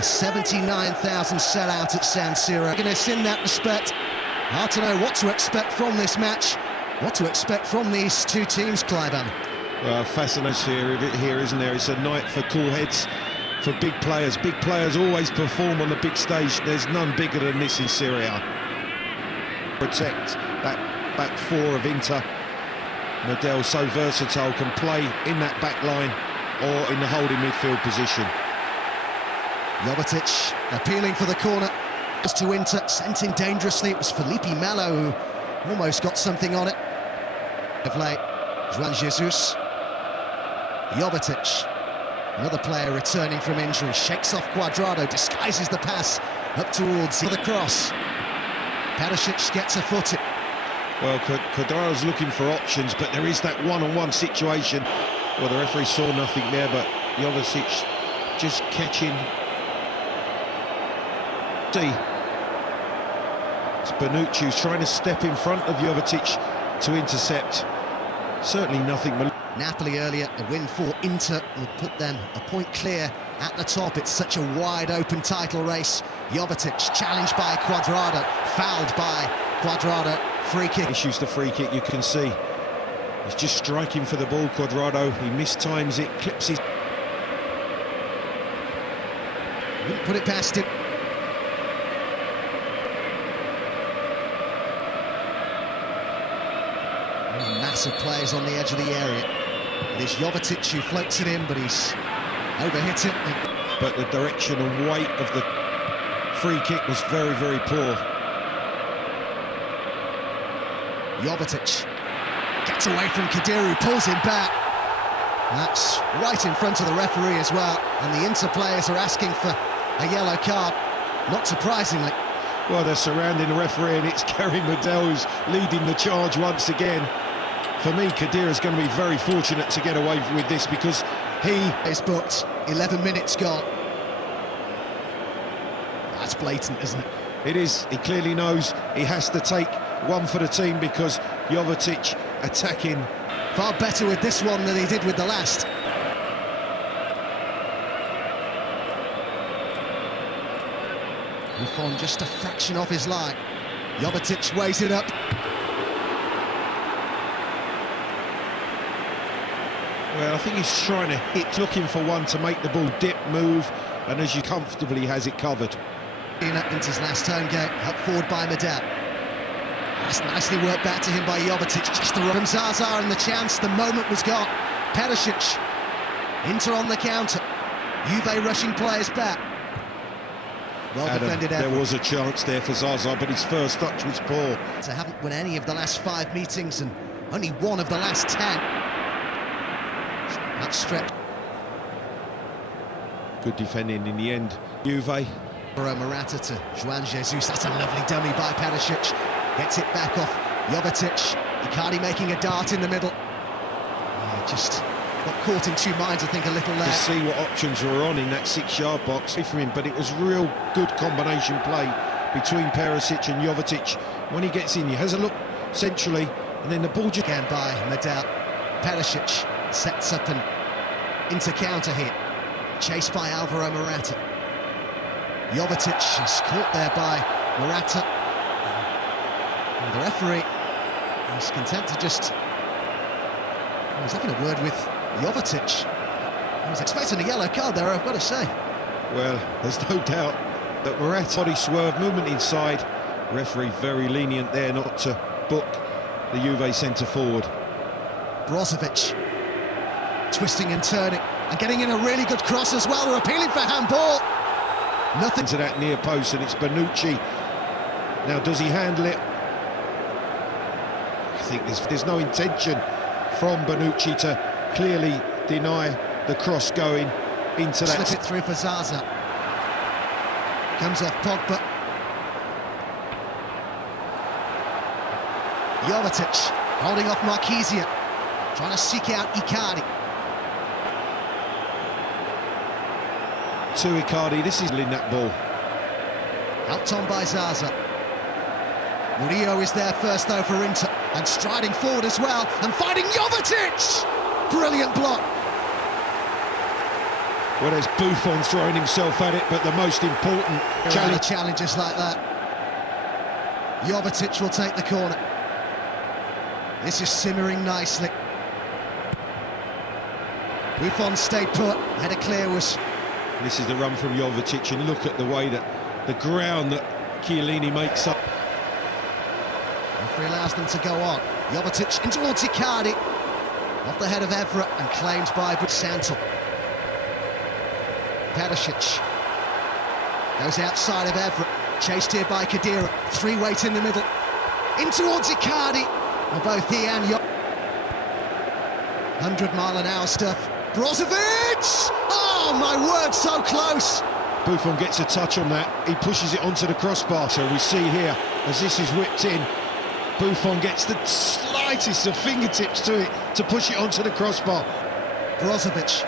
A 79,000 sellout at San Siro. In that respect, hard to know what to expect from this match, what to expect from these two teams, Clive. Well, fascinating here, isn't there? It's a night for cool heads, for big players. Big players always perform on the big stage. There's none bigger than this in Serie A. Protect that back four of Inter. Medel, so versatile, can play in that back line or in the holding midfield position. Jovetić appealing for the corner. Just to Inter, sent in dangerously. It was Felipe Melo who almost got something on it. Of late, Juan Jesus. Jovetić, another player returning from injury, shakes off Cuadrado, disguises the pass up towards the cross. Perišić gets a foot. Well, Cuadrado's looking for options, but there is that one-on-one situation. Well, the referee saw nothing there, but Jovetić just catching. See, it's Bonucci who's trying to step in front of Jovetić to intercept. Certainly nothing. Napoli earlier, a win for Inter would put them a point clear at the top. It's such a wide-open title race. Jovetić challenged by Cuadrado, fouled by Cuadrado, free kick. Issues the free kick, you can see. He's just striking for the ball, Cuadrado. He mistimes it, clips his... Wouldn't put it past him. Massive players on the edge of the area. It is Jovetić who floats it in, but he's overhit it. But the direction and weight of the free kick was very, very poor. Jovetić gets away from Kadiru, pulls him back. That's right in front of the referee as well, and the Inter players are asking for a yellow card, not surprisingly. Well, they're surrounding the referee, and it's Gary Medel who's leading the charge once again. For me, Khedira's going to be very fortunate to get away with this, because he is booked. 11 minutes gone. That's blatant, isn't it? It is. He clearly knows he has to take one for the team, because Jovetić attacking far better with this one than he did with the last. Buffon just a fraction off his line. Jovetić weighs it up. Well, I think he's trying to hit, looking for one to make the ball dip, move, and as you comfortably has it covered. Inter's last home game, helped forward by Medel. That's nicely worked back to him by Jovetić. Just the from Zaza, and the chance, the moment was gone. Perišić, Inter on the counter. Juve rushing players back. Well defended. There was a chance there for Zaza, but his first touch was poor. So haven't won any of the last 5 meetings and only one of the last 10. That stretch. Good defending in the end. Juve. Morata to Juan Jesus. That's a lovely dummy by Perišić. Gets it back off Jovetić. Icardi making a dart in the middle. Yeah, just got caught in two minds, I think, a little there. To see what options were on in that 6-yard box for him, but it was real good combination play between Perišić and Jovetić. When he gets in, he has a look centrally, and then the ball just... Again by Medel. Perišić sets up an inter-counter here. Chased by Alvaro Morata. Jovetić is caught there by Morata. And the referee is content to just... I was having a word with Jovetić. I was expecting a yellow card there, I've got to say. Well, there's no doubt that Morata body swerve, movement inside. Referee very lenient there not to book the Juve centre-forward. Brozovic twisting and turning and getting in a really good cross as well. They're appealing for handball. Nothing to that near post, and it's Bonucci. Now, does he handle it? I think there's no intention from Bonucci to clearly deny the cross going into that. Slip it through for Zaza. Comes off Pogba. Jovetić holding off Marquezia, trying to seek out Icardi. To Icardi, this is in that ball. Helped on by Zaza. Murillo is there first though for Inter, and striding forward as well, and finding Jovetić! Brilliant block. Well, there's Buffon throwing himself at it, but the most important challenge. Challenges like that. Jovetić will take the corner. This is simmering nicely. Buffon stayed put. Header clear was. This is the run from Jovetić, and look at the way that the ground that Chiellini makes up. Referee allows them to go on. Jovetić in towards Icardi. Off the head of Evra and claimed by Santel. Perišić goes outside of Evra, chased here by Khedira. Three weight in the middle. In towards Icardi. Well, both he and 100-mile-an-hour stuff. Brozovic! Oh, my word, so close! Buffon gets a touch on that. He pushes it onto the crossbar. So we see here, as this is whipped in, Buffon gets the slightest of fingertips to it to push it onto the crossbar. Brozovic.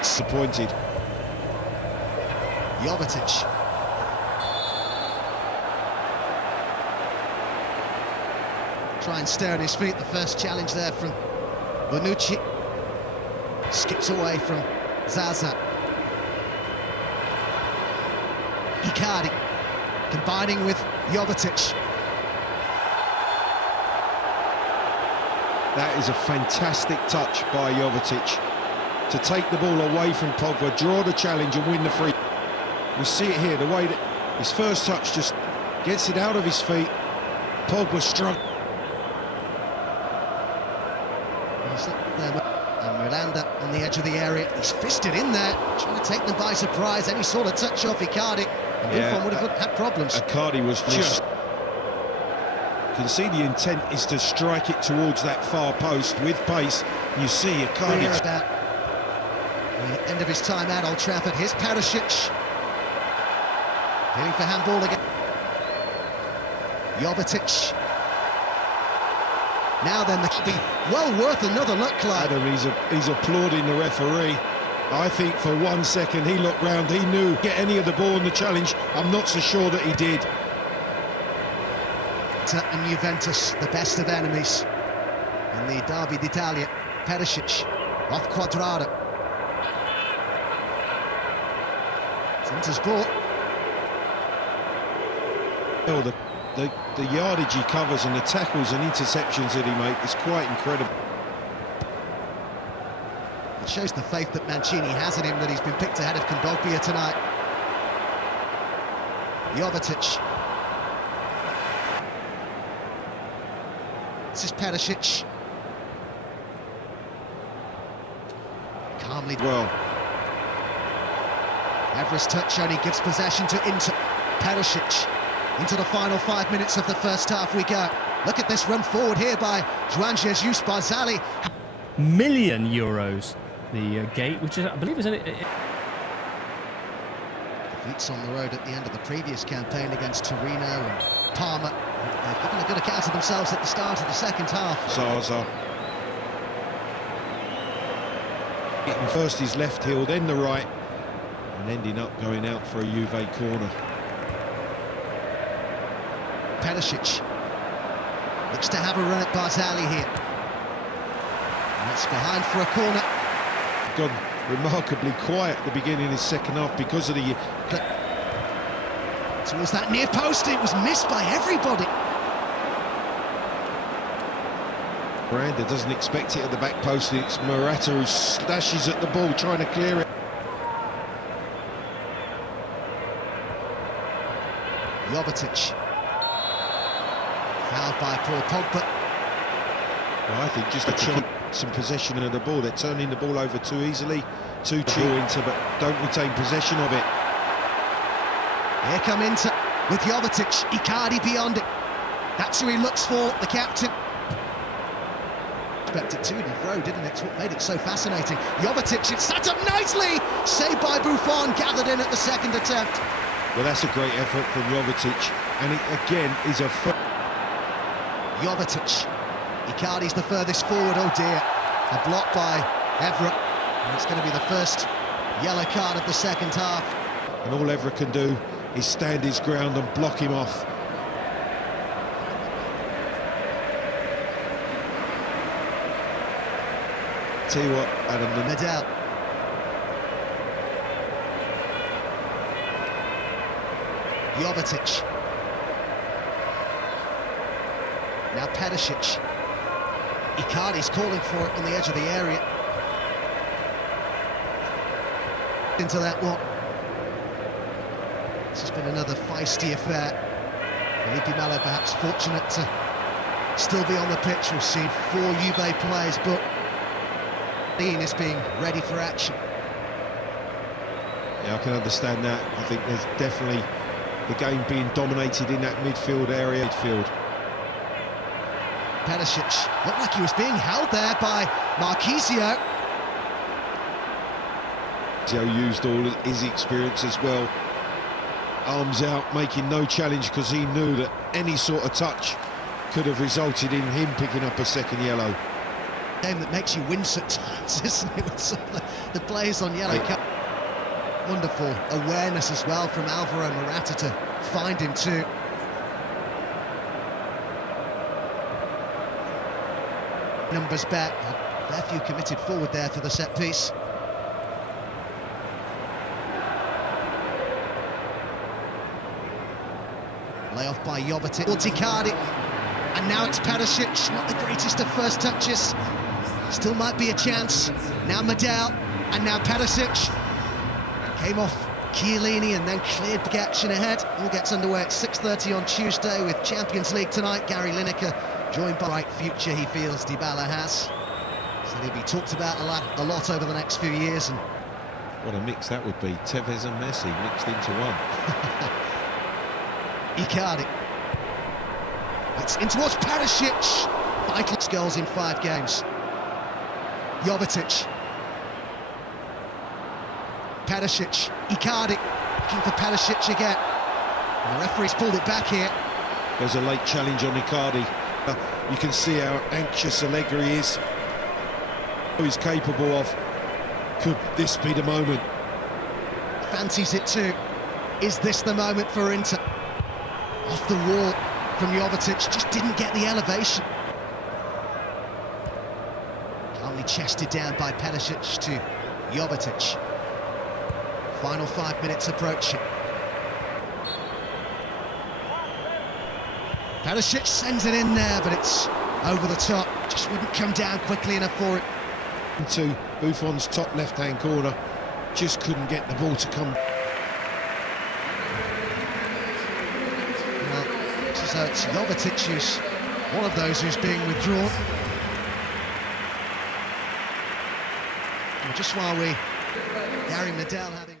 Disappointed. Jovetić. Try and stay on his feet. The first challenge there from Bonucci. Skips away from Zaza. Icardi combining with Jovetić. That is a fantastic touch by Jovetić to take the ball away from Pogba, draw the challenge and win the free. We see it here, the way that his first touch just gets it out of his feet. Pogba struck. And Miranda on the edge of the area. He's fisted in there, trying to take them by surprise. Any sort of touch off Icardi, and Buffon would have had problems. Icardi was just... You can see the intent is to strike it towards that far post with pace. You see Icardi... About the end of his time at Old Trafford. Here's Perišić. Heading for handball again. Jovetić. Now then, that'll be well worth another look, Clyde. Adam, he's applauding the referee. I think for 1 second he looked round, he knew get any of the ball in the challenge. I'm not so sure that he did. And Juventus, the best of enemies in the Derby d'Italia. Perišić off Quadrado. It's Inter's ball. Oh, the yardage he covers and the tackles and interceptions that he makes is quite incredible. It shows the faith that Mancini has in him, that he's been picked ahead of Kondogbia tonight. Jovetić. This is Perišić. Calmly. Well, Evra's touch only gives possession to Inter. Perišić. Into the final 5 minutes of the first half we go. Look at this run forward here by Juan Jesus Barzali. Million euros, the gate, which is, I believe is Defeats on the road at the end of the previous campaign against Torino and Parma. They've given a good account of themselves at the start of the second half. Zaza. Getting first his left heel, then the right, and ending up going out for a Juve corner. Perišić looks to have a run at Barzali here. And it's behind for a corner. Gone remarkably quiet at the beginning of his second half because of the... Towards that near post, it was missed by everybody. Miranda doesn't expect it at the back post. It's Morata who slashes at the ball, trying to clear it. Jovetić. Fouled by Paul Pogba. Well, I think just a chance, some possession of the ball. They're turning the ball over too easily, too into, but don't retain possession of it. Here come Inter with Jovetić. Icardi beyond it. That's who he looks for, the captain. Expected to and fro, didn't it? It's what made it so fascinating. Jovetić, it's sat up nicely. Saved by Buffon, gathered in at the second attempt. Well, that's a great effort from Jovetić, and it again is a... Jovetić. Icardi's the furthest forward, oh dear. A block by Evra. And it's going to be the first yellow card of the second half. And all Evra can do is stand his ground and block him off. tell you what, Adam, No doubt. Jovetić. Now Perišić. Icardi's calling for it on the edge of the area. Into that one. This has been another feisty affair. Felipe Melo perhaps fortunate to still be on the pitch. We've seen 4 Juve players, but Dean is being ready for action. Yeah, I can understand that. I think there's definitely the game being dominated in that midfield area. Perišić looked like he was being held there by Marquisio. Used all his experience as well. Arms out, making no challenge because he knew that any sort of touch could have resulted in him picking up a second yellow. Game that makes you wince at times, isn't it, with some of the players on yellow card. Wonderful awareness as well from Alvaro Morata to find him too. Numbers back, a fair few committed forward there for the set piece. Lay off by Jovetić, Icardi, and now it's Perišić. Not the greatest of first touches, still might be a chance. Now Medel, and now Perišić. Came off Chiellini and then cleared the action ahead. All gets underway at 6:30 on Tuesday with Champions League tonight. Gary Lineker joined by bright future he feels Dybala has. Said he'll be talked about a lot over the next few years. And what a mix that would be. Tevez and Messi mixed into one. Icardi. It's in towards Perišić. Vital goals in 5 games. Jovetić. Perišić. Icardi. Looking for Perišić again. And the referee's pulled it back here. There's a late challenge on Icardi. You can see how anxious Allegri is. Who he's capable of. Could this be the moment? Fancies it too. Is this the moment for Inter? Off the wall from Jovetić, just didn't get the elevation. Calmly chested down by Perišić to Jovetić. Final 5 minutes approaching. Perišić sends it in there, but it's over the top. Just wouldn't come down quickly enough for it. Into Buffon's top left-hand corner. Just couldn't get the ball to come. So it's Jovetić who's one of those who's being withdrawn. And just while Gary Medel having...